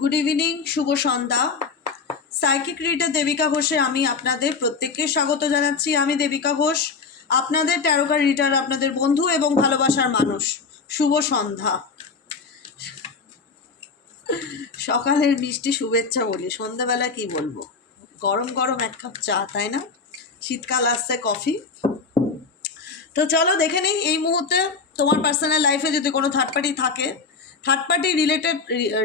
Good evening শুভ সন্ধ্যা। Psychic reader Debika ঘোষে আমি আপনাদের প্রত্যেককে স্বাগত জানাচ্ছি। আমি দেবিকা ঘোষ আপনাদের ট্যারোকার রিডার আপনাদের বন্ধু এবং ভালোবাসার মানুষ। শুভ সন্ধ্যা। সকালের মিষ্টি শুভেচ্ছা বলি। সন্ধ্যাবেলা কি বলব? গরম গরম এক কাপ চা, তাই না? শীতকাল আসছে, কফি। তো চলো দেখে নেই, এই মুহূর্তে তোমার পার্সোনাল লাইফে যদি কোনো থার্ড পার্টি থাকে থার্ড পার্টি রিলেটেড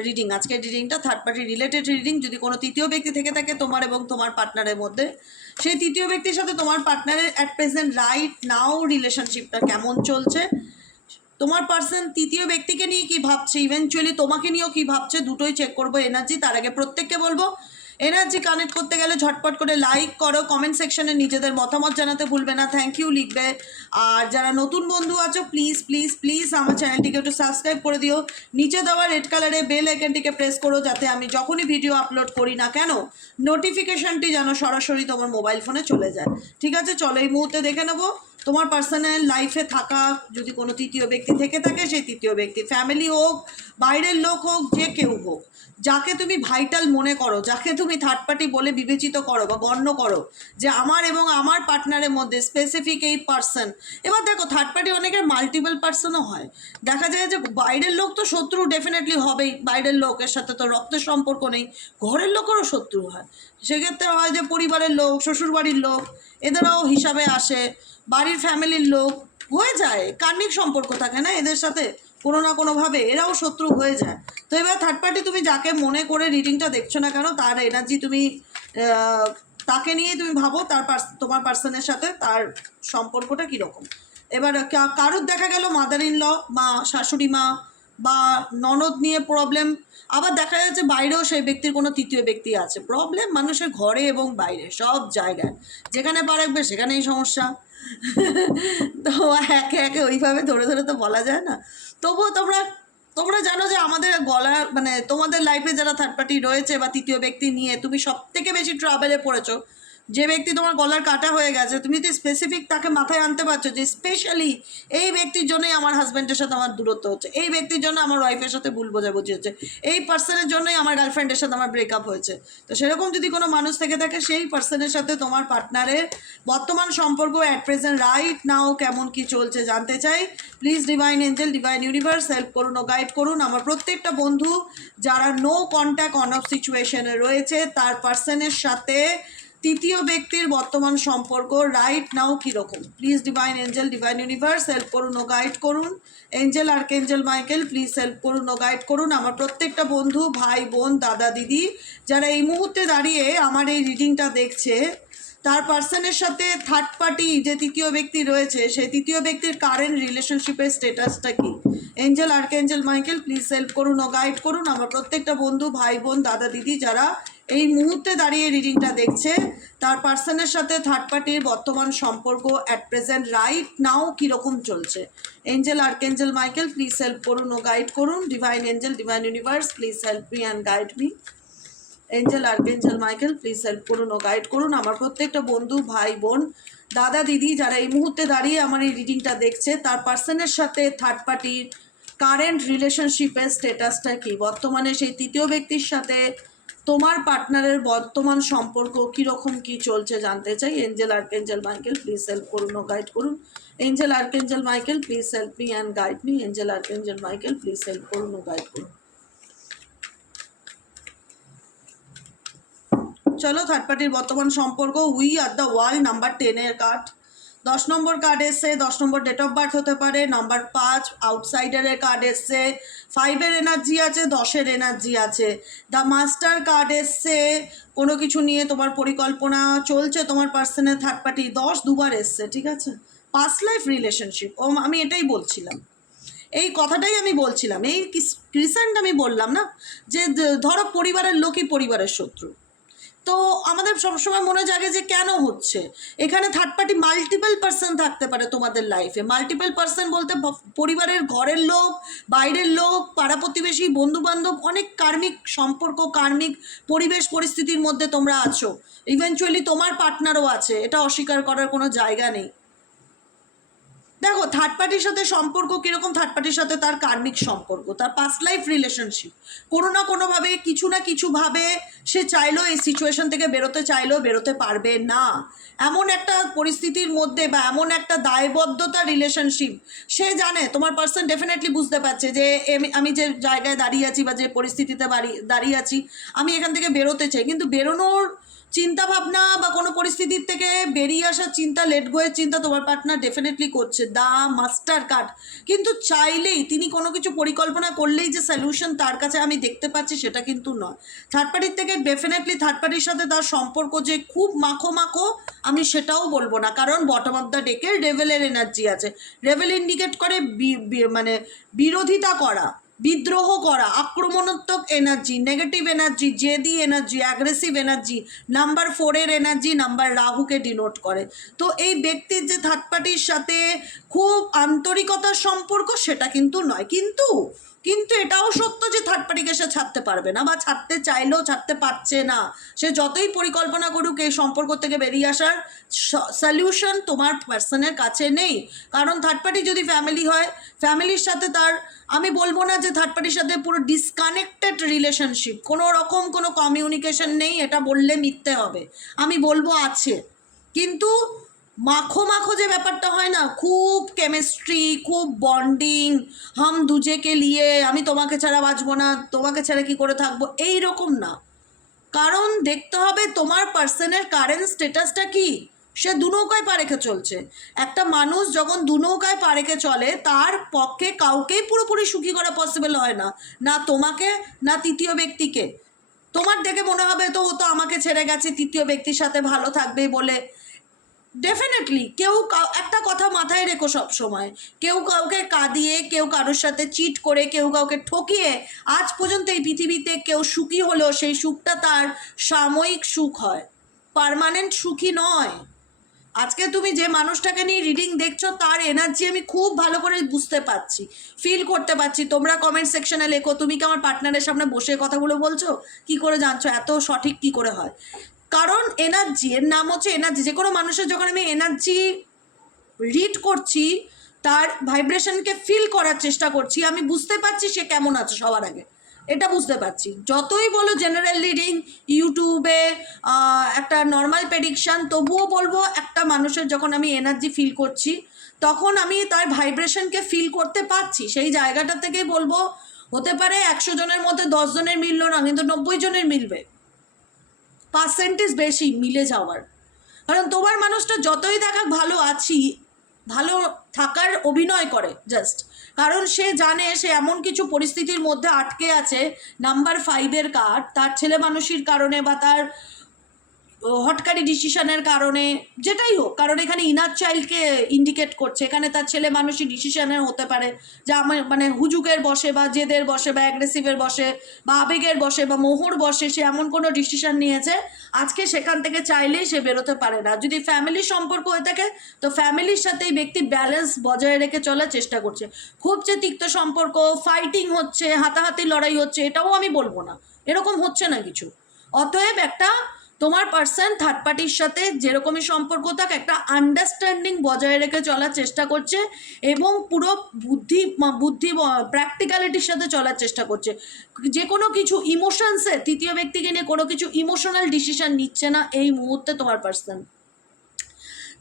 রিডিং আজকের রিডিংটা থার্ড পার্টি রিলেটেড রিডিং যদি কোনো তৃতীয় ব্যক্তি থেকে থাকে তোমার এবং তোমার পার্টনারের মধ্যে, সেই তৃতীয় ব্যক্তির সাথে তোমার পার্টনারের অ্যাট প্রেজেন্ট রাইট নাও রিলেশনশিপটা কেমন চলছে? তোমার পার্সন তৃতীয় ব্যক্তিকে নিয়ে কি ভাবছে? ইভেনচুয়ালি তোমাকে নিয়েও কি ভাবছে? দুটোই চেক করব এনার্জি তার আগে প্রত্যেককে বলব এনার্জি কানেক্ট করতে গেলে ঝটপট করে লাইক করো কমেন্ট সেকশনে নিজেদের মতামত জানাতে ভুলবে না। থ্যাংক ইউ লিখবে। আর যারা নতুন বন্ধু আছো প্লিজ প্লিজ প্লিজ আমার চ্যানেলটিকে একটু সাবস্ক্রাইব করে দিও। নিচে দেওয়া রেড কালারে বেল আইকনটিকে প্রেস করো যাতে আমি যখনই ভিডিও আপলোড করি না কেন নোটিফিকেশনটি যেন সরাসরি তোমার মোবাইল ফোনে চলে যায়। ঠিক আছে? চলো এই মুহূর্তে দেখে নেব। তোমার পার্সোনাল লাইফে থাকা, যদি কোনো তৃতীয় ব্যক্তি থেকে থাকে, সেই তৃতীয় ব্যক্তি। ফ্যামিলি হোক, বাইরের লোক হোক, যে কেউ হোক। যাকে তুমি ভাইটাল মনে করো, যাকে তুমি থার্ড পার্টি বলে বিবেচিত করো বা গণ্য করো, যে আমার এবং আমার পার্টনারের মধ্যে স্পেসিফিক এই পার্সন এবার দেখো থার্ড পার্টি অনেকের মাল্টিপল পার্সনও হয়। দেখা যায় যে বাইরের লোক তো শত্রু ডেফিনেটলি হবেই। বাইরের লোকের সাথে তো রক্তের সম্পর্ক নেই। ঘরের লোকেরও শত্রু হয়। সেক্ষেত্রে হয় যে পরিবারের লোক, শ্বশুরবাড়ির লোক, এদেরও হিসাবে আসে। বাড়ির ফ্যামিলির লোক হয়ে যায়, কার্মিক সম্পর্ক থাকে না, এদের সাথে কোনো না কোনোভাবে এরাও শত্রু হয়ে যায়। তো এবার থার্ড পার্টি তুমি যাকে মনে করে রিডিংটা দেখছ না কেন, তার এনার্জি তুমি তাকে নিয়ে তুমি ভাবো, তার তোমার পার্সনের সাথে তার সম্পর্কটা কীরকম। এবার কারোর দেখা গেল মাদার ইন ল বা শাশুড়ি মা, বা ননদ নিয়ে প্রবলেম আবার দেখা যাচ্ছে বাইরেও সেই ব্যক্তির কোনো তৃতীয় ব্যক্তি আছে। প্রবলেম মানুষের ঘরে এবং বাইরে, সব জায়গায়। যেখানে পারবে সেখানেই সমস্যা। তো একে একে ওইভাবে ধরে ধরে তো বলা যায় না। তবুও তোমরা তোমরা জানো যে আমাদের গলা মানে তোমাদের লাইফে যারা থার্ড পার্টি রয়েছে বা তৃতীয় ব্যক্তি নিয়ে তুমি সব থেকে বেশি ট্রাভেলে পড়েছো। যে ব্যক্তি তোমার গলার কাটা হয়ে গেছে, তুমি তো স্পেসিফিক তাকে মাথায় আনতে পারছ যে স্পেশালি এই ব্যক্তির জন্যই আমার হাজব্যান্ডের সাথে আমার দূরত্ব হচ্ছে, এই ব্যক্তির জন্য আমার ওয়াইফের সাথে ভুল বোঝাবুঝি হচ্ছে, এই পার্সনের জন্যই আমার গার্লফ্রেন্ডের সাথে আমার ব্রেকআপ হয়েছে। তো সেরকম যদি কোনো মানুষ থেকে থাকে, সেই পার্সনের সাথে তোমার পার্টনারের বর্তমান সম্পর্ক অ্যাট প্রেজেন্ট রাইট নাও কেমন কি চলছে জানতে চাই। Please divine angel divine universe help করুন ও গাইড করুন। আমার প্রত্যেকটা বন্ধু যারা নো কন্ট্যাক্ট অন অফ সিচুয়েশনে রয়েছে, তার পার্সনের সাথে তৃতীয় ব্যক্তির বর্তমান সম্পর্ক রাইট নাও কীরকম? Please divine angel divine universe help করুন ও গাইড করুন। Angel archangel Michael please help করুন ও গাইড করুন। আমার প্রত্যেকটা বন্ধু, ভাই, বোন, দাদা, দিদি, যারা এই মুহূর্তে দাঁড়িয়ে আমার এই রিডিংটা দেখছে তার পার্সনের সাথে থার্ড পার্টি যে তৃতীয় ব্যক্তি রয়েছে, সেই তৃতীয় ব্যক্তির কারেন্ট রিলেশনশিপের স্টেটাসটা কি? Angel archangel Michael please help করুন ও গাইড করুন। আমার প্রত্যেকটা বন্ধু, ভাই, বোন, দাদা, দিদি যারা এই মুহূর্তে দাঁড়িয়ে রিডিংটা দেখছে, তার পার্সনের সাথে থার্ড পার্টির বর্তমান সম্পর্ক অ্যাট প্রেজেন্ট রাইট নাও কীরকম চলছে? Angel archangel Michael please help করুন ও গাইড করুন। Divine angel divine universe please help me and guide me angel archangel Michael please help করুন ও গাইড করুন। আমার প্রত্যেকটা বন্ধু, ভাই, বোন, দাদা, দিদি যারা এই মুহূর্তে দাঁড়িয়ে আমার এই রিডিংটা দেখছে, তার পার্সনের সাথে থার্ড পার্টির কারেন্ট রিলেশনশিপের স্টেটাসটা কি? বর্তমানে সেই তৃতীয় ব্যক্তির সাথে তোমার পার্টনারের বর্তমান সম্পর্ক কীরকম, কি চলছে জানতে চাই। Angel archangel Michael please help করুন ও গাইড করুন। Angel archangel Michael please help me and guide me angel archangel Michael please help করুন ও গাইড করুন। চলো থার্ড পার্টির বর্তমান সম্পর্ক we are the world number টেনের কার্ড দশ নম্বর কার্ড এসছে, দশ নম্বর ডেট অফ বার্থ হতে পারে নাম্বার পাঁচ আউটসাইডারের কার্ড এসছে ফাইভের এনার্জি আছে দশের এনার্জি আছে। দ্য মাস্টার কার্ড এসছে, কোনো কিছু নিয়ে তোমার পরিকল্পনা চলছে, তোমার পার্সনের থার্ড পার্টি দশ দুবার এসছে, ঠিক আছে? পাস্ট লাইফ রিলেশনশিপ ও আমি এটাই বলছিলাম। এই কথাটাই আমি বলছিলাম, এই রিসেন্ট আমি বললাম না, যে, ধরো পরিবারের লোকই পরিবারের শত্রু। তো আমাদের সবসময় মনে জাগে যে কেন হচ্ছে? এখানে থার্ড পার্টি মাল্টিপল পার্সন থাকতে পারে তোমাদের লাইফে মাল্টিপল পার্সন বলতে পরিবারের ঘরের লোক, বাইরের লোক, পাড়া প্রতিবেশী, বন্ধুবান্ধব, অনেক কার্মিক সম্পর্ক, কার্মিক পরিবেশ, পরিস্থিতির মধ্যে তোমরা আছো। ইভেনচুয়ালি তোমার পার্টনারও আছে। এটা অস্বীকার করার কোনো জায়গা নেই। দেখো থার্ড পার্টির সাথে সম্পর্ক কীরকম? থার্ড পার্টির সাথে তার কার্মিক সম্পর্ক, তার পাস্ট লাইফ রিলেশনশিপ কোনো না কোনোভাবে কিছু না কিছুভাবে সে চাইলেও এই সিচুয়েশন থেকে বেরোতে, চাইলেও বেরোতে পারবে না। এমন একটা পরিস্থিতির মধ্যে বা এমন একটা দায়বদ্ধতা রিলেশনশিপ সে জানে, তোমার পার্সন ডেফিনেটলি বুঝতে পারছে যে আমি যে জায়গায় দাঁড়িয়ে আছি বা যে পরিস্থিতিতে দাঁড়িয়ে আছি, আমি এখান থেকে বেরোতে চাই। কিন্তু বেরোনোর চিন্তা ভাবনা বা কোনো পরিস্থিতির থেকে বেরিয়ে আসার চিন্তা লেট গোয়ের চিন্তা তোমার পার্টনার ডেফিনেটলি করছে। The master card. কিন্তু চাইলেই তিনি কোনো কিছু পরিকল্পনা করলেই যে সলিউশন তার কাছে আমি দেখতে পাচ্ছি সেটা কিন্তু নয়। থার্ড পার্টির থেকে ডেফিনেটলি থার্ড পার্টির সাথে তার সম্পর্ক যে খুব মাখো মাখো, আমি সেটাও বলব না। কারণ বটম অফ দ্য ডেকে রেভেলের এনার্জি আছে। রেভেল ইন্ডিকেট করে মানে বিরোধিতা করা। বিদ্রোহ করা, আক্রমণাত্মক এনার্জি নেগেটিভ এনার্জি জেদি এনার্জি অ্যাগ্রেসিভ এনার্জি নাম্বার ফোরের এনার্জি নাম্বার রাহুকে ডিনোট করে। তো এই ব্যক্তির যে থার্ড পার্টির সাথে খুব আন্তরিকতার সম্পর্ক সেটা কিন্তু নয়। কিন্তু কিন্তু এটাও সত্য যে থার্ড পার্টিকে সে ছাড়তে পারবে না বা ছাড়তে চাইলেও ছাড়তে পারছে না। সে যতই পরিকল্পনা করুক এই সম্পর্ক থেকে বেরিয়ে আসার সলিউশন তোমার পার্সনের কাছে নেই। কারণ থার্ড পার্টি যদি ফ্যামিলি হয় ফ্যামিলির সাথে তার, আমি বলব না যে থার্ড পার্টির সাথে পুরো ডিসকানেক্টেড রিলেশনশিপ কোনো রকম কোনো কমিউনিকেশন নেই, এটা বললে মিথ্যে হবে। আমি বলব আছে। কিন্তু মাখো মাখো যে ব্যাপারটা হয় না, খুব কেমিস্ট্রি খুব বন্ডিং হাম দুজেকে লিয়ে আমি তোমাকে ছাড়া বাঁচবো না, তোমাকে ছাড়া কি করে থাকব, এই রকম না। কারণ দেখতে হবে তোমার পার্সনের কারেন্ট স্টেটাসটা কি, সে দু নৌকায় পা রেখে চলছে। একটা মানুষ যখন দু নৌকায় পা রেখে চলে, তার পক্ষে কাউকেই পুরোপুরি সুখী করা পসিবল হয় না না তোমাকে, না তৃতীয় ব্যক্তিকে। তোমার দেখে মনে হবে তো ও তো আমাকে ছেড়ে গেছে, তৃতীয় ব্যক্তির সাথে ভালো থাকবে বলে ডেফিনেটলি কেউ একটা কথা মাথায় রেখো সব সময়। কেউ কাউকে কাঁদিয়ে, কেউ কারোর সাথে চিট করে, কেউ কাউকে ঠকিয়ে আজ পর্যন্ত এই পৃথিবীতে কেউ সুখী হলেও সেই সুখটা তার সাময়িক সুখ হয়। পার্মানেন্ট সুখী নয়। আজকে তুমি যে মানুষটাকে নিয়ে রিডিং দেখছ, তার এনার্জি আমি খুব ভালো করে বুঝতে পারছি ফিল করতে পারছি। তোমরা কমেন্ট সেকশনে লেখো, তুমি কি আমার পার্টনারের সামনে বসে কথাগুলো বলছো? কি করে জানছো? এত সঠিক কি করে হয়? কারণ এনার্জি এর নাম হচ্ছে এনার্জি যে কোনো মানুষের যখন আমি এনার্জি রিড করছি, তার ভাইব্রেশনকে ফিল করার চেষ্টা করছি, আমি বুঝতে পারছি সে কেমন আছে সবার আগে। এটা বুঝতে পারছি। যতই বলো জেনারেল রিডিং ইউটিউবে একটা নর্মাল প্রেডিকশান তবুও বলব একটা মানুষের যখন আমি এনার্জি ফিল করছি, তখন আমি তার ভাইব্রেশনকে ফিল করতে পারছি। সেই জায়গাটা থেকেই বলব, হতে পারে একশো জনের মধ্যে দশ জনের মিললো না, কিন্তু নব্বই জনের মিলবে। পার্সেন্টেজ বেশি মিলে যাওয়ার। কারণ তোমার মানুষটা যতই দেখাক ভালো আছি, ভালো থাকার অভিনয় করে জাস্ট কারণ সে জানে সে এমন কিছু পরিস্থিতির মধ্যে আটকে আছে নাম্বার ফাইভের কার্ড, তার ছেলে মানুষের কারণে বা তার হটকারি ডিসিশনের কারণে, যেটাই হোক, কারণ এখানে ইনার চাইল্ডকে ইন্ডিকেট করছে। এখানে তার ছেলে মানুষই ডিসিশনের হতে পারে। যে আমার মানে হুজুকের বসে বা জেদের বসে বা অ্যাগ্রেসিভের বসে বা আবেগের বসে বা মোহর বসে সে এমন কোনো ডিসিশন নিয়েছে, আজকে সেখান থেকে চাইলেই সে বেরোতে পারে না। যদি ফ্যামিলির সম্পর্ক হয়ে থাকে, তো ফ্যামিলির সাথে এই ব্যক্তি ব্যালেন্স বজায় রেখে চলার চেষ্টা করছে। খুব যে তিক্ত সম্পর্ক ফাইটিং হচ্ছে, হাতাহাতি লড়াই হচ্ছে, এটাও আমি বলব না। এরকম হচ্ছে না কিছু। অতএব একটা তোমার পার্সন থার্ড পার্টির সাথে যেরকমই সম্পর্ক থাক, একটা আন্ডারস্ট্যান্ডিং বজায় রেখে চলার চেষ্টা করছে এবং পুরো বুদ্ধি বুদ্ধি প্র্যাকটিক্যালিটির সাথে চলার চেষ্টা করছে। যে কোনো কিছু ইমোশনসে তৃতীয় ব্যক্তিকে নিয়ে কোনো কিছু ইমোশনাল ডিসিশন নিচ্ছে না এই মুহূর্তে তোমার পার্সন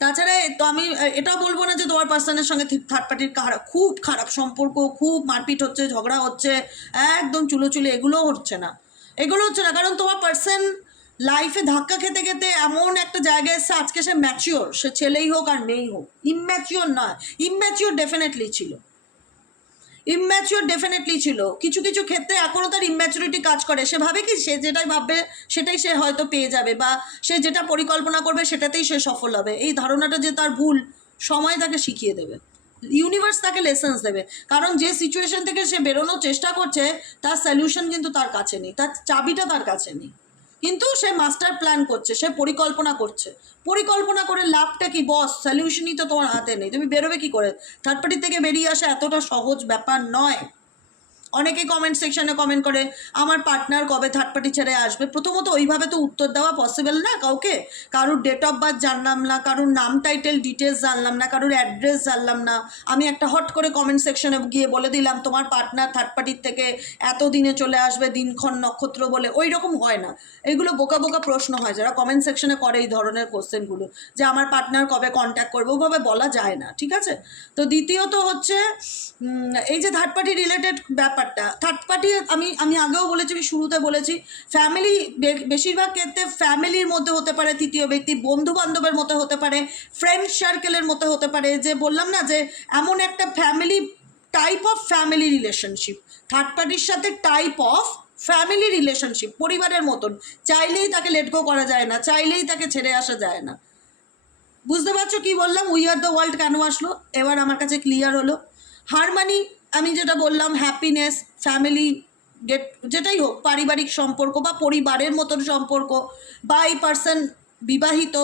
তাছাড়া তো আমি এটাও বলব না যে তোমার পার্সনের সঙ্গে থার্ড পার্টির খারাপ খুব খারাপ সম্পর্ক, খুব মারপিট হচ্ছে, ঝগড়া হচ্ছে, একদম চুলো চুলো এগুলোও হচ্ছে না। এগুলো হচ্ছে না, কারণ তোমার পার্সন লাইফে ধাক্কা খেতে খেতে এমন একটা জায়গায় এসছে আজকে সে ম্যাচিওর সে ছেলেই হোক আর মেয়েই হোক ইম্যাচিওর নয় ইম্যাচিওর ডেফিনেটলি ছিল। ইম্যাচিওর ডেফিনেটলি ছিল। কিছু কিছু ক্ষেত্রে এখনও তার ইম্যাচুরিটি কাজ করে। সে ভাবে কি সে যেটাই ভাববে, সেটাই সে হয়তো পেয়ে যাবে বা সে যেটা পরিকল্পনা করবে, সেটাতেই সে সফল হবে। এই ধারণাটা যে তার ভুল, সময় তাকে শিখিয়ে দেবে। ইউনিভার্স তাকে লেসেন্স দেবে। কারণ যে সিচুয়েশন থেকে সে বেরোনোর চেষ্টা করছে, তার সলিউশন কিন্তু তার কাছে নেই। তার চাবিটা তার কাছে নেই। কিন্তু সে মাস্টার প্ল্যান করছে, সে পরিকল্পনা করছে। পরিকল্পনা করে লাভটা কি বস সলিউশনই তো তোমার হাতে নেই। তুমি বেরোবে কি করে? থার্ড পার্টি থেকে বেরিয়ে আসা এতটা সহজ ব্যাপার নয়। অনেকে কমেন্ট সেকশানে কমেন্ট করে, আমার পার্টনার কবে থার্ড পার্টি ছেড়ে আসবে? প্রথমত ওইভাবে তো উত্তর দেওয়া পসিবল না কাউকে। কারোর ডেট অফ বার্থ জানলাম না, কারোর নাম টাইটেল ডিটেলস জানলাম না, কারোর অ্যাড্রেস জানলাম না। আমি একটা হট করে কমেন্ট সেকশনে গিয়ে বলে দিলাম, তোমার পার্টনার থার্ড পার্টির থেকে এত দিনে চলে আসবে, দিনক্ষণ নক্ষত্র বলে। ওই রকম হয় না। এগুলো বোকা বোকা প্রশ্ন হয়, যারা কমেন্ট সেকশনে করে এই ধরনের কোশ্চেনগুলো যে আমার পার্টনার কবে কন্ট্যাক্ট করবে? ওভাবে বলা যায় না, ঠিক আছে? তো দ্বিতীয়ত হচ্ছে এই যে থার্ড পার্টি রিলেটেড ব্যাপারটা। থার্ড পার্টি আমি আমি আগেও বলেছি, আমি শুরুতে বলেছি ফ্যামিলি বেশিরভাগ ক্ষেত্রে ফ্যামিলির মধ্যে হতে পারে তৃতীয় ব্যক্তি বন্ধু বান্ধবের মধ্যে হতে পারে ফ্রেন্ড সার্কেলের মতো হতে পারে, যে বললাম না যে এমন একটা family type of family relationship third পার্টির সাথে টাইপ অফ ফ্যামিলি রিলেশনশিপ পরিবারের মতন। চাইলেই তাকে লেট গো করা যায় না, চাইলেই তাকে ছেড়ে আসা যায় না। বুঝতে পারছ কি বললাম? উই আর দ্য ওয়ার্ল্ড কেন আসলো? এবার আমার কাছে ক্লিয়ার হলো। হারমানি আমি যেটা বললাম হ্যাপিনেস ফ্যামিলি গেট যেটাই হোক, পারিবারিক সম্পর্ক বা পরিবারের মতন সম্পর্ক বা এই পার্সন বিবাহিত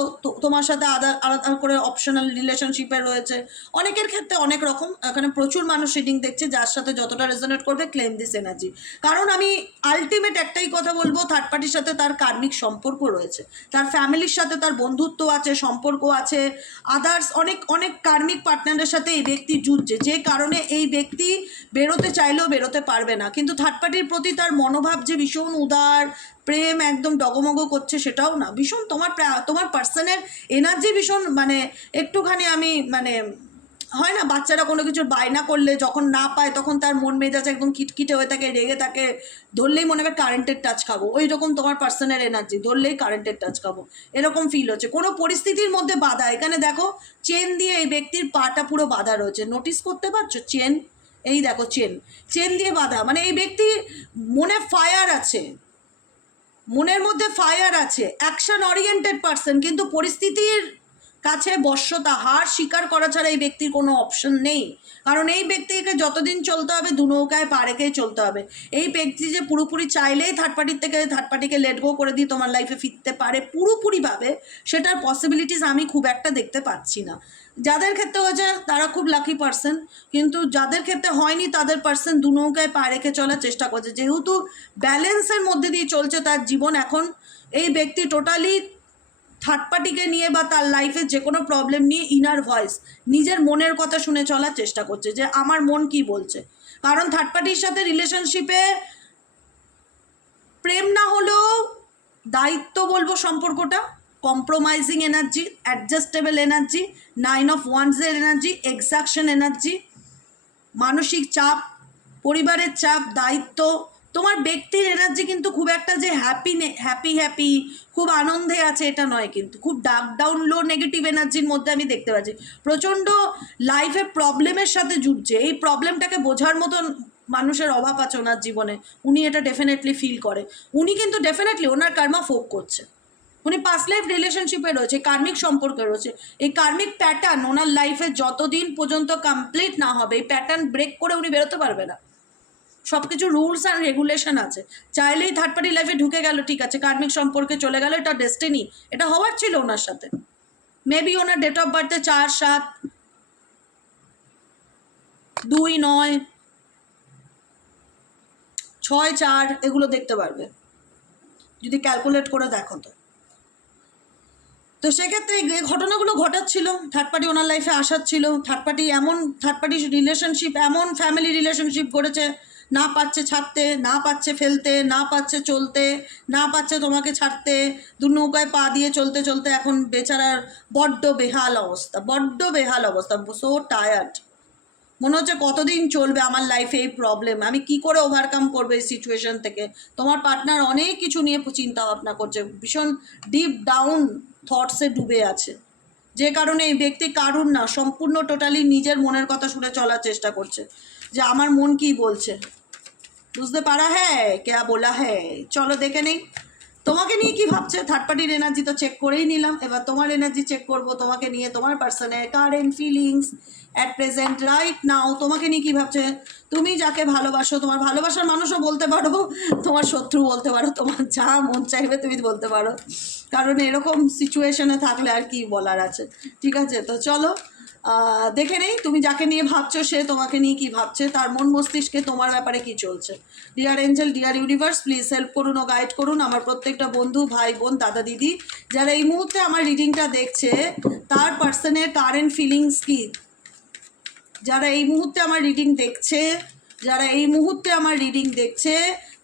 তোমার সাথে আলাদা আলাদা করে অপশনাল রিলেশনশিপে রয়েছে। অনেকের ক্ষেত্রে অনেক রকম, এখানে প্রচুর মানুষ রিডিং দেখছে, যার সাথে যতটা রেজনেট করবে ক্লেম দিস এনার্জি কারণ আমি আলটিমেট একটাই কথা বলব থার্ড পার্টির সাথে তার কার্মিক সম্পর্ক রয়েছে। তার ফ্যামিলির সাথে তার বন্ধুত্ব আছে, সম্পর্ক আছে আদার্স অনেক অনেক কার্মিক পার্টনারের সাথে এই ব্যক্তি জুটছে যে কারণে এই ব্যক্তি বেরোতে চাইলেও বেরোতে পারবে না। কিন্তু থার্ড পার্টির প্রতি তার মনোভাব যে ভীষণ উদার প্রেম একদম ডগমগ করছে সেটাও না। ভীষণ তোমার তোমার পার্সনের এনার্জি ভীষণ মানে একটুখানি আমি মানে হয় না, বাচ্চারা কোনো কিছুর বায়না করলে যখন না পায় তখন তার মন মেজাজ একদম কিটকিটে হয়ে থাকে, রেগে থাকে। ধরলেই মনে হবে কারেন্টের টাচ খাব। ওই রকম তোমার পার্সনের এনার্জি ধরলেই কারেন্টের টাচ খাব। এরকম ফিল হচ্ছে। কোনো পরিস্থিতির মধ্যে বাধা, এখানে দেখো চেন দিয়ে এই ব্যক্তির পাটা পুরো বাধা রয়েছে। নোটিস করতে পারছ? চেন এই দেখো চেন চেন দিয়ে বাধা। মানে এই ব্যক্তির মনে ফায়ার আছে। মনের মধ্যে ফায়ার আছে অ্যাকশন অরিয়েন্টেড পার্সন কিন্তু পরিস্থিতির কাছে বশ্যতা, হার স্বীকার করা ছাড়া এই ব্যক্তির কোনো অপশন নেই। কারণ এই ব্যক্তিকে যতদিন চলতে হবে, দু নৌকায় পা রেখেই চলতে হবে। এই ব্যক্তি যে পুরোপুরি চাইলেই থার্ড পার্টির থেকে থার্ড পার্টিকে লেট গো করে দিয়ে তোমার লাইফে ফিরতে পারে পুরোপুরিভাবে, সেটার পসিবিলিটিস আমি খুব একটা দেখতে পাচ্ছি না। যাদের ক্ষেত্রে হয়েছে, তারা খুব লাকি পার্সন কিন্তু যাদের ক্ষেত্রে হয়নি, তাদের পার্সন দু নৌকায় পা রেখে চলার চেষ্টা করছে। যেহেতু ব্যালেন্সের মধ্যে দিয়ে চলছে তার জীবন, এখন এই ব্যক্তি টোটালি থার্ড পার্টিকে নিয়ে বা তার লাইফে যে কোনো প্রবলেম নিয়ে ইনার ভয়েস নিজের মনের কথা শুনে চলার চেষ্টা করছে যে আমার মন কি বলছে। কারণ থার্ড পার্টির সাথে রিলেশনশিপে প্রেম না হলেও দায়িত্ব বলব সম্পর্কটা compromising energy adjustable energy nine of ওয়ান্সের energy এক্সাকশন energy মানসিক চাপ, পরিবারের চাপ, দায়িত্ব, তোমার ব্যক্তির এনার্জি কিন্তু খুব একটা যে হ্যাপি হ্যাপি হ্যাপি খুব আনন্দে আছে এটা নয় কিন্তু। খুব ডার্ক ডাউন লো নেগেটিভ এনার্জির মধ্যে আমি দেখতে পাচ্ছি। প্রচণ্ড লাইফে প্রবলেমের সাথে জুটছে। এই প্রবলেমটাকে বোঝার মতন মানুষের অভাব আছে ওনার জীবনে। উনি এটা ডেফিনেটলি ফিল করে। উনি কিন্তু ডেফিনেটলি ওনার কার্মা ফোক করছে। উনি পাস্ট লাইফ রিলেশনশিপে রয়েছে কার্মিক সম্পর্কে রয়েছে। এই কার্মিক প্যাটার্ন ওনার লাইফে যতদিন পর্যন্ত কমপ্লিট না হবে, এই প্যাটার্ন ব্রেক করে উনি বেরোতে পারবে না। সব কিছু রুলস অ্যান্ড রেগুলেশন আছে। চাইলেই থার্ড পার্টি লাইফে ঢুকে গেল, ঠিক আছে কার্মিক সম্পর্কে চলে গেল, এটা ডেস্টিনি এটা হওয়ার ছিল ওনার সাথে। মেবি ওনার ডেট অফ বার্থে চার, সাত, দুই, নয়, ছয়, চার, এগুলো দেখতে পারবে। যদি ক্যালকুলেট করে দেখো তো। তো সেক্ষেত্রে এই ঘটনাগুলো ঘটাচ্ছিল থার্ড পার্টি ওনার লাইফে আসার ছিল থার্ড পার্টি এমন থার্ড পার্টি রিলেশনশিপ এমন ফ্যামিলি রিলেশনশিপ করেছে না পাচ্ছে ছাড়তে, না পাচ্ছে ফেলতে, না পাচ্ছে চলতে, না পাচ্ছে তোমাকে ছাড়তে, দু নৌকায় পা দিয়ে চলতে চলতে এখন বেচারার বড্ড বেহাল অবস্থা, বড্ড বেহাল অবস্থা সো টায়ার্ড মনে হচ্ছে কতদিন চলবে আমার লাইফে এই প্রবলেম আমি কি করে ওভারকাম করব এই সিচুয়েশন থেকে? তোমার পার্টনার অনেক কিছু নিয়ে চিন্তা ভাবনা করছে, ভীষণ ডিপ ডাউন থটসে ডুবে আছে। যে কারণে এই ব্যক্তি কারুর না, সম্পূর্ণ টোটালি নিজের মনের কথা শুনে চলার চেষ্টা করছে। যে আমার মন কি বলছে? বুঝতে পারা হ্যাঁ কে বলা হ্যাঁ চলো দেখে নেই। তোমাকে নিয়ে কি ভাবছে? থার্ড পার্টির এনার্জি তো চেক করেই নিলাম। এবার তোমার এনার্জি চেক করব, তোমাকে নিয়ে তোমার পার্সনের current feelings at present right now তোমাকে নিয়ে কি ভাবছে? তুমি যাকে ভালোবাসো, তোমার ভালোবাসার মানুষও বলতে পারো, তোমার শত্রু বলতে পারো, তোমার যা মন চাইবে তুমি বলতে পারো। কারণ এরকম সিচুয়েশনে থাকলে আর কি বলার আছে। ঠিক আছে? তো চলো দেখে নেই। তুমি যাকে নিয়ে ভাবছ, সে তোমাকে নিয়ে কি ভাবছে? তার মন মস্তিষ্কে তোমার ব্যাপারে কি চলছে? Dear angel dear universe please help করুন ও গাইড করুন। আমার প্রত্যেকটা বন্ধু, ভাই, বোন, দাদা, দিদি, যারা এই মুহূর্তে আমার রিডিংটা দেখছে, তার পার্সনের কারেন্ট ফিলিংস কি? যারা এই মুহূর্তে আমার রিডিং দেখছে, যারা এই মুহূর্তে আমার রিডিং দেখছে,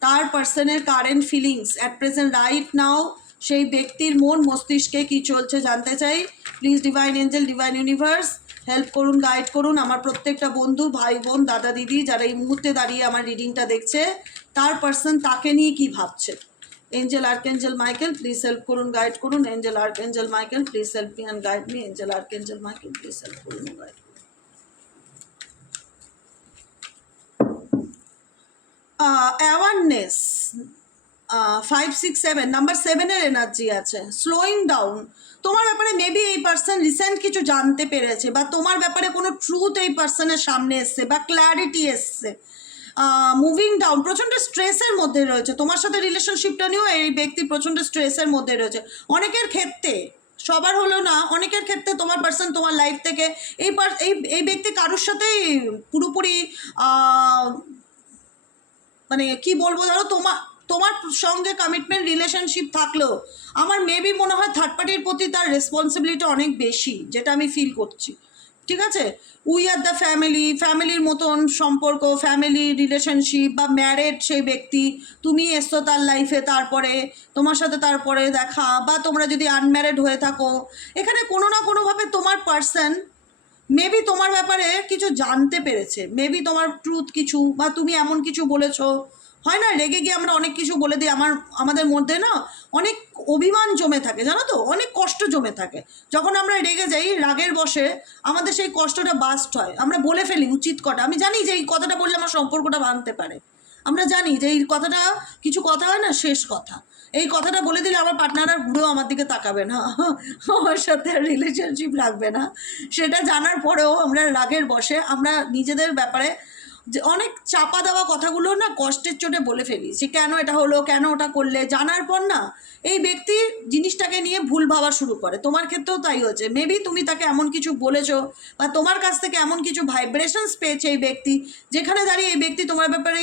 তার পার্সনের current feelings at present right now সেই ব্যক্তির মন মস্তিষ্কে কি চলছে জানতে চাই। Please divine angel divine universe help করুন গাইড করুন আমার প্রত্যেকটা বন্ধু, ভাই, বোন, দাদা, দিদি যারা এই মুহূর্তে দাঁড়িয়ে আমার রিডিংটা দেখছে, তার পার্সন তাকে নিয়ে কি ভাবছে? Angel archangel Michael please help করুন গাইড করুন। Angel archangel Michael please help me and guide me angel archangel Michael please help করুন guide awareness five six seven number সেভেনের এনার্জি আছে। স্লোয়িং ডাউন তোমার ব্যাপারে মেবি এই পার্সন রিসেন্ট কিছু জানতে পেরেছে বা তোমার ব্যাপারে কোনো ট্রুথ এই পার্সনের সামনে এসছে বা ক্ল্যারিটি এসছে। মুভিং ডাউন প্রচণ্ড স্ট্রেসের মধ্যে রয়েছে। তোমার সাথে রিলেশনশিপটা নিয়েও এই ব্যক্তি প্রচণ্ড স্ট্রেসের মধ্যে রয়েছে। অনেকের ক্ষেত্রে, সবার হলো না, অনেকের ক্ষেত্রে তোমার পার্সন তোমার লাইফ থেকে এই এই এই ব্যক্তি কারোর সাথেই পুরোপুরি মানে কি বলব ধরো তোমার তোমার সঙ্গে কমিটমেন্ট রিলেশনশিপ থাকলেও, আমার মেবি মনে হয় থার্ড পার্টির প্রতি তার রেসপন্সিবিলিটি অনেক বেশি, যেটা আমি ফিল করছি। ঠিক আছে? উই আর দ্য ফ্যামিলি ফ্যামিলির মতন সম্পর্ক ফ্যামিলি রিলেশনশিপ বা ম্যারেড সেই ব্যক্তি, তুমি এসছো তার লাইফে তারপরে তোমার সাথে তারপরে দেখা, বা তোমরা যদি আনম্যারেড হয়ে থাকো, এখানে কোনো না কোনোভাবে তোমার পার্সন মেবি তোমার ব্যাপারে কিছু জানতে পেরেছে মেবি তোমার ট্রুথ কিছু, বা তুমি এমন কিছু বলেছ হয় না রেগে গিয়ে আমরা অনেক কিছু বলে দিই, আমার, আমাদের মধ্যে না অনেক অভিমান জমে থাকে, জানো তো? অনেক কষ্ট জমে থাকে। যখন আমরা রেগে যাই রাগের বসে, আমাদের সেই কষ্টটা বাস্ট হয়। আমরা বলে ফেলি উচিত কটা। আমি জানি যে এই কথাটা বললে আমার সম্পর্কটা ভাঙতে পারে। আমরা জানি যে এই কথাটা, কিছু কথা হয় না, শেষ কথা। এই কথাটা বলে দিলে আমার পার্টনার আর ঘুরেও আমার দিকে তাকাবে না। আমার সাথে রিলেশনশিপ রাখবে না। সেটা জানার পরেও আমরা রাগের বসে, আমরা নিজেদের ব্যাপারে যে অনেক চাপা দেওয়া কথাগুলো না কষ্টের চোটে বলে ফেলি। যে কেন এটা হলো, কেন ওটা করলে? জানার পর না এই ব্যক্তি জিনিসটাকে নিয়ে ভুল ভাবা শুরু করে। তোমার ক্ষেত্রেও তাই হচ্ছে মেবি তুমি তাকে এমন কিছু বলেছ বা তোমার কাছ থেকে এমন কিছু ভাইব্রেশনস পেয়েছে এই ব্যক্তি, যেখানে দাঁড়িয়ে এই ব্যক্তি তোমার ব্যাপারে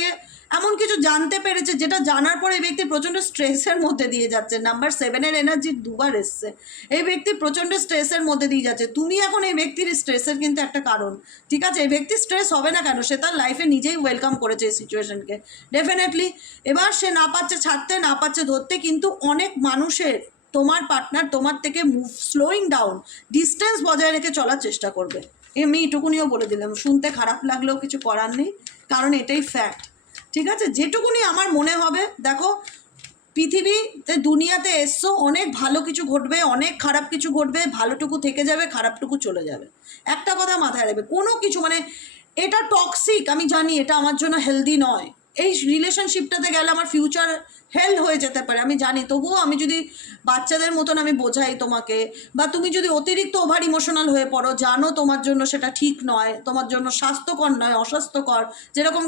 এমন কিছু জানতে পেরেছে যেটা জানার পরে এই ব্যক্তি প্রচণ্ড স্ট্রেসের মধ্যে দিয়ে যাচ্ছে। নাম্বার সেভেনের এনার্জি দুবার এসছে। এই ব্যক্তি প্রচণ্ড স্ট্রেসের মধ্যে দিয়ে যাচ্ছে। তুমি এখন এই ব্যক্তির স্ট্রেসের কিন্তু একটা কারণ। ঠিক আছে? এই ব্যক্তি স্ট্রেস হবে না কেন? সে তার লাইফে নিজেই ওয়েলকাম করেছে এই সিচুয়েশনকে ডেফিনেটলি এবার সে না পাচ্ছে, ছাড়তে না পাচ্ছে, ধরতে কিন্তু অনেক মানুষের, তোমার পার্টনার তোমার থেকে মুভ স্লোয়িং ডাউন ডিস্টেন্স বজায় রেখে চলার চেষ্টা করবে। এমনি এটুকুনিও বলে দিলাম। শুনতে খারাপ লাগলেও কিছু করার নেই। কারণ এটাই ফ্যাক্ট ঠিক আছে? যেটুকুনি আমার মনে হবে, দেখো, পৃথিবীতে, দুনিয়াতে এসছো, অনেক ভালো কিছু ঘটবে, অনেক খারাপ কিছু ঘটবে, ভালোটুকু থেকে যাবে, খারাপটুকু চলে যাবে। একটা কথা মাথায় রাখবে, কোনো কিছু মানে এটা টক্সিক আমি জানি এটা আমার জন্য হেলদি নয়। এই রিলেশনশিপটাতে গেলে আমার ফিউচার হেল্প হয়ে যেতে পারে, আমি জানি। তবুও আমি যদি বাচ্চাদের মতন আমি বোঝাই তোমাকে, বা তুমি যদি অতিরিক্ত ওভার ইমোশনাল হয়ে পড়ো, জানো তোমার জন্য সেটা ঠিক নয়, তোমার জন্য স্বাস্থ্যকর নয়, অস্বাস্থ্যকর, যেরকম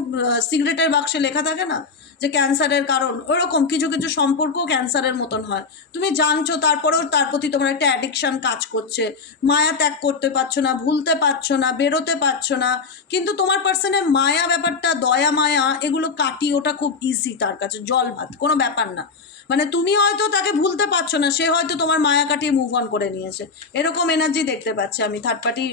সিগারেটের বাক্সে লেখা থাকে না? যে ক্যান্সারের কারণ ওরকম কিছু কিছু সম্পর্ক ক্যান্সারের মতন হয়। তুমি জানছো তারপরেও তার প্রতি তোমার একটা অ্যাডিকশান কাজ করছে। মায়া ত্যাগ করতে পারছ না, ভুলতে পারছ না, বেরোতে পারছ না। কিন্তু তোমার পার্সনের মায়া ব্যাপারটা, দয়া মায়া, এগুলো কাটি ওটা খুব ইজি তার কাছে, জল ভাত, কোনো ব্যাপার না। মানে তুমি হয়তো তাকে ভুলতে পারছ না, সে হয়তো তোমার মায়া কাটিয়ে মুভ অন করে নিয়েছে। এরকম এনার্জি দেখতে পাচ্ছি আমি থার্ড পার্টি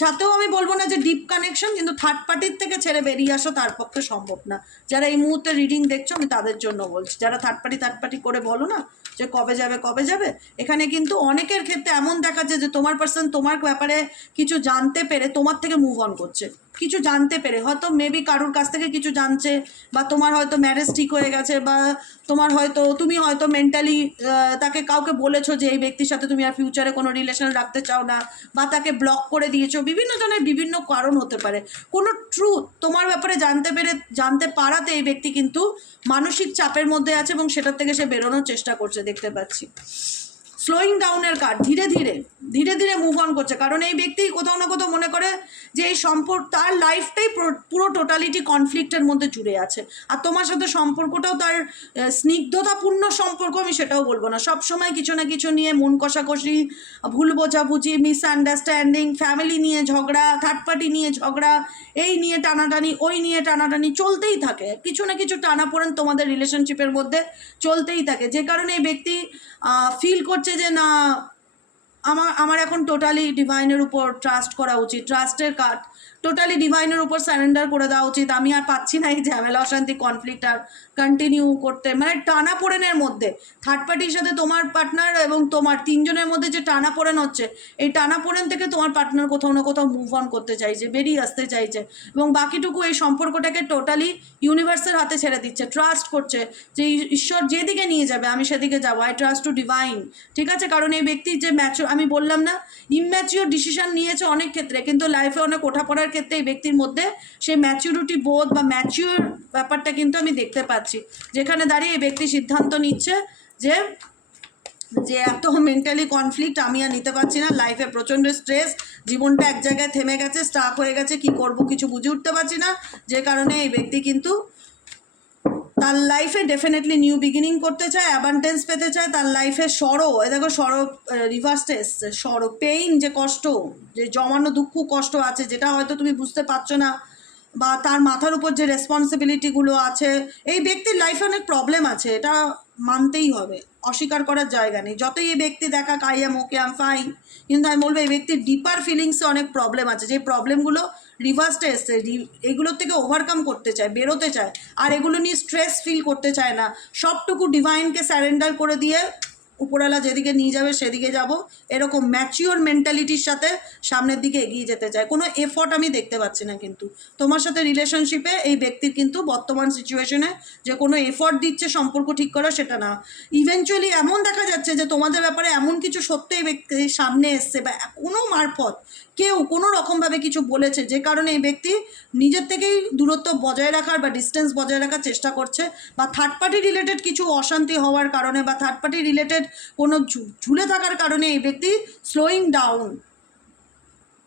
সাথেও আমি বলব না যে ডিপ কানেকশন কিন্তু থার্ড পার্টির থেকে ছেড়ে বেরিয়ে আসো তার পক্ষে সম্ভব না। যারা এই মুহূর্তে রিডিং দেখছ, আমি তাদের জন্য বলছি। যারা থার্ড পার্টি থার্ড পার্টি করে বলো না যে কবে যাবে কবে যাবে, এখানে কিন্তু অনেকের ক্ষেত্রে এমন দেখাচ্ছে যে তোমার পার্সন তোমার ব্যাপারে কিছু জানতে পেরে তোমার থেকে মুভ অন করছে। কিছু জানতে পেরে, হয়তো মেবি কারুর কাছ থেকে কিছু জানছে, বা তোমার হয়তো ম্যারেজ ঠিক হয়ে গেছে, বা তোমার হয়তো, তুমি হয়তো মেন্টালি তাকে কাউকে বলেছ যে এই ব্যক্তির সাথে তুমি আর ফিউচারে কোনো রিলেশন রাখতে চাও না, বা তাকে ব্লক করে দিয়েছ, বিভিন্ন জনের বিভিন্ন কারণ হতে পারে। কোনো ট্রুথ তোমার ব্যাপারে জানতে পেরে, জানতে পারাতে এই ব্যক্তি কিন্তু মানসিক চাপের মধ্যে আছে এবং সেটার থেকে সে বেরোনোর চেষ্টা করছে, দেখতে পাচ্ছি। স্লোয়িং ডাউনের কার্ড ধীরে ধীরে ধীরে ধীরে মুভ অন করছে। কারণ এই ব্যক্তি কোথাও না কোথাও মনে করে যে এই সম্পর্ক, তার লাইফটাই পুরো টোটালিটি কনফ্লিক্টের মধ্যে জুড়ে আছে। আর তোমার সাথে সম্পর্কটাও তার স্নিগ্ধতাপূর্ণ সম্পর্ক, আমি সেটাও বলব না। সব সময় কিছু না কিছু নিয়ে মন কষাকষি, ভুল বোঝাবুঝি মিসআন্ডারস্ট্যান্ডিং ফ্যামিলি নিয়ে ঝগড়া থার্ড পার্টি নিয়ে ঝগড়া, এই নিয়ে টানাটানি, ওই নিয়ে টানাটানি চলতেই থাকে। কিছু না কিছু টানাপোড়েন তোমাদের রিলেশনশিপের মধ্যে চলতেই থাকে। যে কারণে এই ব্যক্তি ফিল করছে যে না আমার আমার এখন টোটালি ডিভাইনের উপর ট্রাস্ট করা উচিত ট্রাস্টের কার্ড টোটালি ডিভাইনের উপর স্যারেন্ডার করে দেওয়া উচিত। আমি আর পাচ্ছি না এই ঝামেলা, অশান্তি কনফ্লিক্ট আর কন্টিনিউ করতে। মানে টানা পোড়েনের মধ্যে থার্ড পার্টির সাথে তোমার পার্টনার এবং তোমার তিনজনের মধ্যে যে টানা পোড়েন হচ্ছে, এই টানা পোড়েন থেকে তোমার পার্টনার কোথাও না কোথাও মুভ অন করতে চাইছে, বেরিয়ে আসতে চাইছে এবং বাকিটুকু এই সম্পর্কটাকে টোটালি ইউনিভার্সের হাতে ছেড়ে দিচ্ছে ট্রাস্ট করছে যে ঈশ্বর যেদিকে নিয়ে যাবে, আমি সেদিকে যাব। আই ট্রাস্ট টু ডিভাইন ঠিক আছে? কারণ এই ব্যক্তির যে ম্যাচুর আমি বললাম না ইম্যাচিওর ডিসিশন নিয়েছে অনেক ক্ষেত্রে, কিন্তু লাইফে অনেক ওঠাপড়ার ক্ষেত্রে এই ব্যক্তির মধ্যে সেই ম্যাচুরিটি বোধ বা ম্যাচিওর ব্যাপারটা কিন্তু আমি দেখতে পাচ্ছি। যেখানে দাঁড়িয়ে এই ব্যক্তি সিদ্ধান্ত নিচ্ছে যে যে এত মেন্টালি কনফ্লিক্ট আমি আর নিতে পারছি না লাইফে প্রচণ্ড স্ট্রেস জীবনটা এক জায়গায় থেমে গেছে স্টাক হয়ে গেছে, কি করব কিছু বুঝে উঠতে পারছি না, যে কারণে এই ব্যক্তি কিন্তু তার লাইফে ডেফিনেটলি নিউ বিগিনিং করতে চায় অ্যাবান্টেন্স পেতে চায়, তার লাইফে সরো। এ দেখো সরো রিভার্সটা এসছে সরো। পেইন যে কষ্ট, যে জমানো দুঃখ, কষ্ট আছে, যেটা হয়তো তুমি বুঝতে পারছ না, বা তার মাথার উপর যে রেসপন্সিবিলিটিগুলো আছে, এই ব্যক্তির লাইফে অনেক প্রবলেম আছে। এটা মানতেই হবে। অস্বীকার করার জায়গা নেই। যতই এই ব্যক্তি দেখা কাইয়াম ওকে আম ফাইন কিন্তু আমি বলব, এই ব্যক্তির ডিপার ফিলিংসে অনেক প্রবলেম আছে। যে প্রবলেমগুলো রিভার্সটা এসছে এগুলোর থেকে ওভারকাম করতে চায়, বেরোতে চায়। আর এগুলো নিয়ে স্ট্রেস ফিল করতে চায় না। সবটুকু ডিভাইনকে স্যারেন্ডার করে দিয়ে উপরওয়ালা যেদিকে নিয়ে যাবে সেদিকে যাব। এরকম ম্যাচিওর মেন্টালিটির সাথে সামনের দিকে এগিয়ে যেতে চায়। কোনো এফর্ট আমি দেখতে পাচ্ছি না কিন্তু। তোমার সাথে রিলেশনশিপে এই ব্যক্তির কিন্তু বর্তমান সিচুয়েশনে যে কোনো এফর্ট দিচ্ছে, সম্পর্ক ঠিক করা সেটা না। ইভেনচুয়ালি এমন দেখা যাচ্ছে যে তোমাদের ব্যাপারে এমন কিছু সত্য এই ব্যক্তির সামনে এসছে বা কোনো মারফত কেউ কোনো রকমভাবে কিছু বলেছে যে কারণে এই ব্যক্তি নিজের থেকেই দূরত্ব বজায় রাখার বা ডিস্টেন্স বজায় রাখার চেষ্টা করছে বা থার্ড পার্টি রিলেটেড কিছু অশান্তি হওয়ার কারণে বা থার্ড পার্টি রিলেটেড কোনো ঝুলে থাকার কারণে এই ব্যক্তি স্লোয়িং ডাউন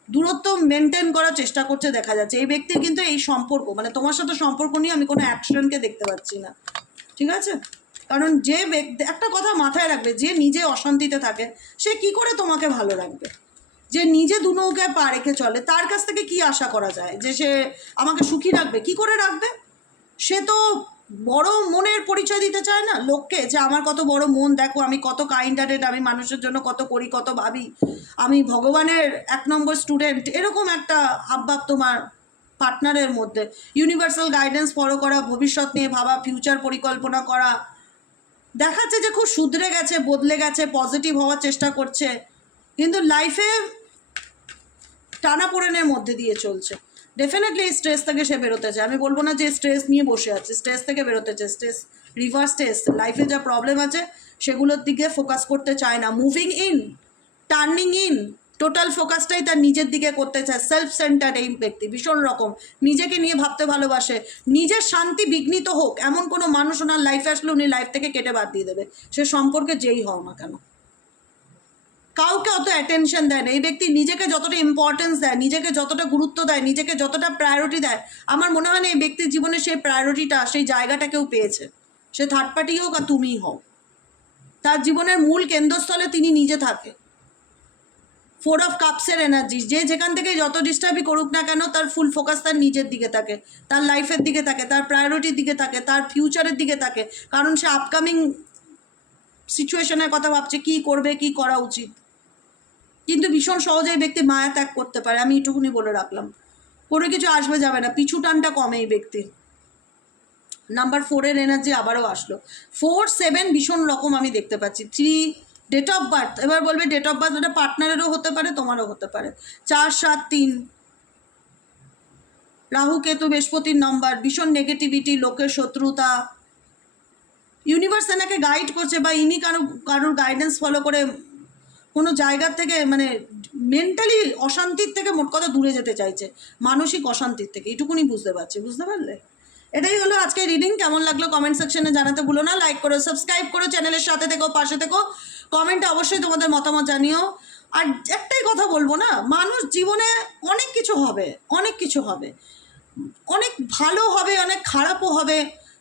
দূরত্ব মেনটেন করার চেষ্টা করছে দেখা যাচ্ছে। এই ব্যক্তির কিন্তু এই সম্পর্ক মানে তোমার সাথে সম্পর্ক নিয়ে আমি কোনো অ্যাকশনকে দেখতে পাচ্ছি না। ঠিক আছে? কারণ যে ব্যক্তি, একটা কথা মাথায় রাখবে, যে নিজে অশান্তিতে থাকে, সে কি করে তোমাকে ভালো রাখবে? যে নিজে দু নৌকায় পা রেখে চলে, তার কাছ থেকে কি আশা করা যায়? যে সে আমাকে সুখী রাখবে, কি করে রাখবে? সে তো বড় মনের পরিচয় দিতে চায় না লোককে যে আমার কত বড় মন, দেখো আমি কত কাইন্ড হার্টেড আমি মানুষের জন্য কত করি, কত ভাবি। আমি ভগবানের এক নম্বর স্টুডেন্ট এরকম একটা হাবভাব তোমার পার্টনারের মধ্যে। ইউনিভার্সাল গাইডেন্স ফলো করা, ভবিষ্যৎ নিয়ে ভাবা ফিউচার পরিকল্পনা করা। দেখাচ্ছে যে খুব শুধরে গেছে, বদলে গেছে পজিটিভ হওয়ার চেষ্টা করছে। কিন্তু লাইফে টানাপোড়েনের মধ্যে দিয়ে চলছে। ডেফিনেটলি স্ট্রেস থেকে সে বেরোতে চায়। আমি বলব না যে স্ট্রেস নিয়ে বসে আছে স্ট্রেস থেকে বেরোতে চায়। স্ট্রেস রিভার্সে এসছে লাইফে যা প্রবলেম আছে, সেগুলোর দিকে ফোকাস করতে চায় না। Moving in turning in total ফোকাসটাই তার নিজের দিকে করতে চায়। সেলফ সেন্টার এই ব্যক্তি, ভীষণ রকম। নিজেকে নিয়ে ভাবতে ভালোবাসে। নিজের শান্তি বিঘ্নিত হোক, এমন কোনো মানুষ ওনার লাইফে আসলে উনি লাইফ থেকে কেটে বাদ দিয়ে দেবে। সে সম্পর্কে যেই হও না কেন। কাউকে অত অ্যাটেনশন দেয় না। এই ব্যক্তি নিজেকে যতটা ইম্পর্টেন্স দেয়, নিজেকে যতটা গুরুত্ব দেয়, নিজেকে যতটা প্রায়োরিটি দেয়, আমার মনে হয় না এই ব্যক্তির জীবনে সেই প্রায়োরিটিটা সেই জায়গাটা কেউ পেয়েছে। সে থার্ড পার্টি হোক আর তুমিই হও তার জীবনের মূল কেন্দ্রস্থলে তিনি নিজে থাকে ফোর অফ কাপসের এনার্জি যে যেখান থেকে যত ডিস্টার্বই করুক না কেন, তার ফুল ফোকাস তার নিজের দিকে থাকে, তার লাইফের দিকে থাকে, তার প্রায়োরিটির দিকে থাকে, তার ফিউচারের দিকে থাকে। কারণ সে আপকামিং সিচুয়েশনের কথা ভাবছে, কি করবে, কি করা উচিত। কিন্তু ভীষণ সহজেই ব্যক্তি মায়া ত্যাগ করতে পারে, আমি এটুকুনি বলে রাখলাম। কোনো কিছু আসবে যাবে না, পিছু টানটা কমে এই ব্যক্তির নাম্বার ফোরের এনার্জি আবারও আসলো। ফোর সেভেন ভীষণ রকম আমি দেখতে পাচ্ছি। থ্রি ডেট অফ বার্থ এবার বলবে ডেট অফ বার্থ ওটা পার্টনারেরও হতে পারে, তোমারও হতে পারে। চার, সাত, তিন। রাহু, কেতু, বৃহস্পতির নম্বর ভীষণ নেগেটিভিটি লোকের শত্রুতা। ইউনিভার্স এনাকে গাইড করছে বা ইনি কারও, কারোর গাইডেন্স ফলো করে কোনো জায়গার থেকে মানে মেন্টালি অশান্তির থেকে মোট কথা দূরে যেতে চাইছে। মানসিক অশান্তির থেকে, এইটুকুনি বুঝতে পারছি, বুঝতে পারলে? এটাই হলো আজকে রিডিং কেমন লাগল কমেন্ট সেকশনে জানাতে ভুলো না লাইক করো সাবস্ক্রাইব করো চ্যানেলের সাথে থেকো, পাশে থেকো। কমেন্টে অবশ্যই তোমাদের মতামত জানিও। আর একটাই কথা বলব না, মানুষ জীবনে অনেক কিছু হবে, অনেক কিছু হবে। অনেক ভালো হবে, অনেক খারাপও হবে।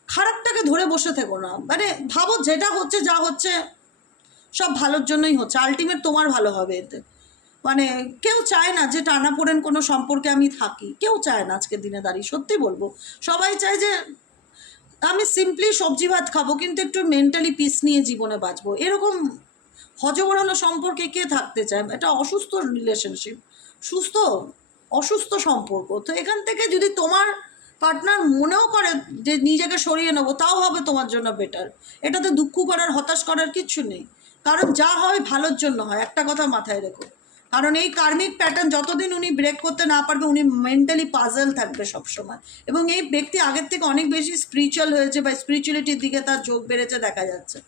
খারাপটাকে ধরে বসে থেকো না। মানে ভাবো যেটা হচ্ছে, যা হচ্ছে সব ভালোর জন্যই হচ্ছে। আলটিমেট তোমার ভালো হবে এতে। মানে কেউ চায় না যে টানা টানাপোড়েন কোনো সম্পর্কে আমি থাকি। কেউ চায় না আজকের দিনে দাঁড়িয়ে, সত্যি বলব। সবাই চায় যে আমি সিম্পলি সবজি ভাত খাব, কিন্তু একটু মেন্টালি পিস নিয়ে জীবনে বাঁচবো। এরকম হজবরল সম্পর্কে কে থাকতে চায়? এটা অসুস্থ রিলেশনশিপ সুস্থ, অসুস্থ সম্পর্ক। তো এখান থেকে যদি তোমার পার্টনার মনেও করে যে নিজেকে সরিয়ে নেব, তাও হবে তোমার জন্য বেটার এটাতে দুঃখ করার, হতাশ করার কিচ্ছু নেই। কারণ যা হয় ভালোর জন্য হয়, একটা কথা মাথায় রেখো। কারণ এই কার্মিক প্যাটার্ন যতদিন উনি ব্রেক করতে না পারবে, উনি মেন্টালি পাজল থাকবে সবসময়। এবং এই ব্যক্তি আগের থেকে অনেক বেশি স্পিরিচুয়াল হয়েছে বা স্পিরিচুয়ালিটির দিকে তার যোগ বেড়েছে দেখা যাচ্ছে।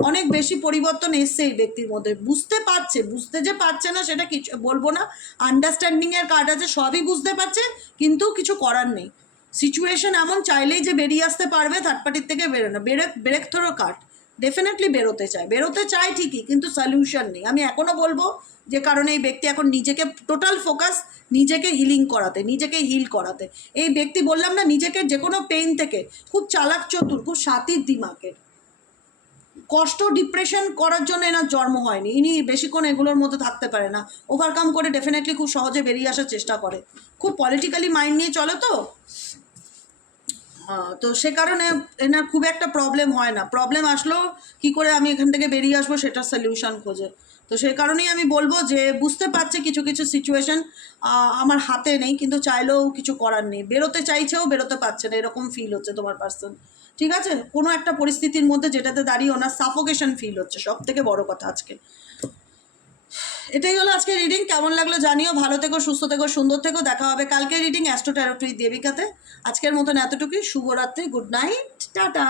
অনেক বেশি পরিবর্তন এসছে এই ব্যক্তির মধ্যে। বুঝতে পারছে, বুঝতে যে পারছে না সেটা কিছু বলব না। আন্ডারস্ট্যান্ডিংয়ের কার্ড আছে, সবই বুঝতে পারছে, কিন্তু কিছু করার নেই। সিচুয়েশন এমন চাইলেই যে বেরিয়ে আসতে পারবে থার্ড পার্টির থেকে বেরোনো, break break through card definitely বেরোতে চায়। বেরোতে চায় ঠিকই, কিন্তু সলিউশন নেই। আমি এখনও বলব যে কারণে এই ব্যক্তি এখন নিজেকে টোটাল ফোকাস নিজেকে হিলিং করাতে, নিজেকে হিল করাতে। এই ব্যক্তি বললাম না, নিজেকে যে কোনো পেইন থেকে, খুব চালাক চতুর, খুব সাতির দিমাকের। কষ্ট ডিপ্রেশন করার জন্য এনার জন্ম হয়নি। ইনি বেশিক্ষণ এগুলোর মধ্যে থাকতে পারে না। ওভারকাম করে ডেফিনেটলি খুব সহজে বেরিয়ে আসার চেষ্টা করে। খুব পলিটিক্যালি মাইন্ড নিয়ে চলে তো? তো সে কারণে এনার খুব একটা প্রবলেম হয় না। প্রবলেম আসলেও কি করে আমি এখান থেকে বেরিয়ে আসব সেটার সলিউশন খোঁজে। তো সেই কারণেই আমি বলব যে, বুঝতে পারছে কিছু কিছু সিচুয়েশন আমার হাতে নেই, কিন্তু চাইলেও কিছু করার নেই। বেরোতে চাইছেও বেরোতে পারছে না, এরকম ফিল হচ্ছে তোমার পার্সন ঠিক আছে? কোনো একটা পরিস্থিতির মধ্যে যেটাতে দাঁড়িয়ে ওনার সাফোকেশন ফিল হচ্ছে সব থেকে বড় কথা আজকে। এটাই হলো আজকে রিডিং কেমন লাগল জানিও। ভালো থেকো, সুস্থ থেকো, সুন্দর থেকো। দেখা হবে কালকে রিডিং অ্যাস্ট্রো ট্যারোট্রি দেবিকাতে। আজকের মতন এতটুকুই। শুভরাত্রি। Good night tata.